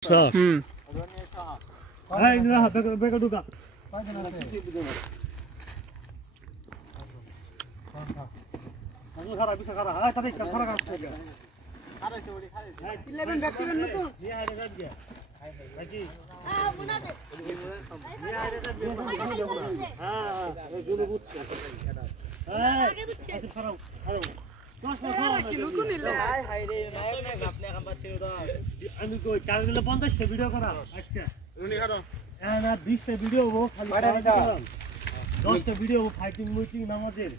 Sir. Hai, ini lah, beka duka. Ini khara bisa khara. Hai, tadi khara khara. Khara sewadi khara. 11 ব্যক্তি Ben তো? জি আরে রাত Gaya. Lagi. Muna de. Ni aire রাত গয়া। হ্যাঁ, এই Zulu বুঝছে। এই, আগে বুঝছে। খারাপ। আরে আমি কই কাল দিলে 50টা ভিডিও করা আজকে উনি করো না 20টা ভিডিও ও খালি 10টা ভিডিও ফাইটিং মিটিং নামাজের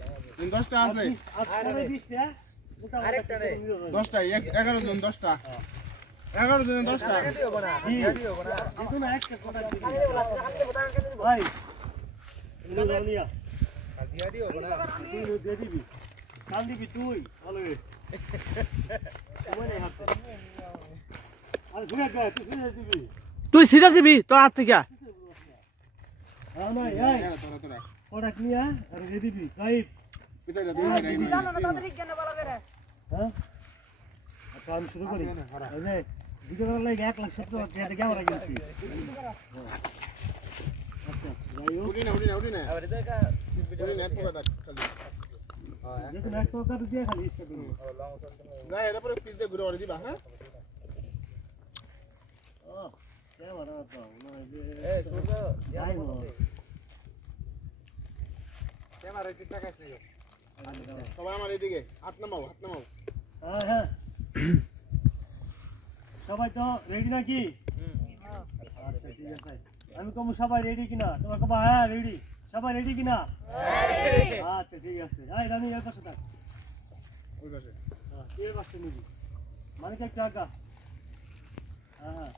10টা আছে আরে 20টা আরেকটা রে 10টা 11 জন 10টা 11 জন 10টা ভিডিও বানা কিন্তু না একটা কথা ভাই নিয়া দিয়া দিও বানা তুই দিয়ে দিবি কাল দিবি তুই ভালো তুই সিরা দিবি তোর হাত থেকে আমি শুরু করি 1,70,000 ক্যামেরা কিনছি দেখুন এক টাকা দিয়ে খালি ইচ্ছা করি না এর পরে পিস দিয়ে ঘুরে ওরে দিবা হ্যাঁ ও ক্যামেরা তো না এই সূর্য যাই না ক্যামেরা কি টাকা আছে সবাই আমার এদিকে হাত নামাও হ্যাঁ হ্যাঁ সবাই তো রেডি নাকি আচ্ছা ঠিক আছে আমি কম সবাই রেডি কিনা তোমরা কবা হ্যাঁ রেডি সবাই রেডি কিনা আচ্ছা ঠিক আছে এই রানী এর পাশে থাক ওই পাশে হ্যাঁ এর পাশে নিবি মানে কি আগা হ্যাঁ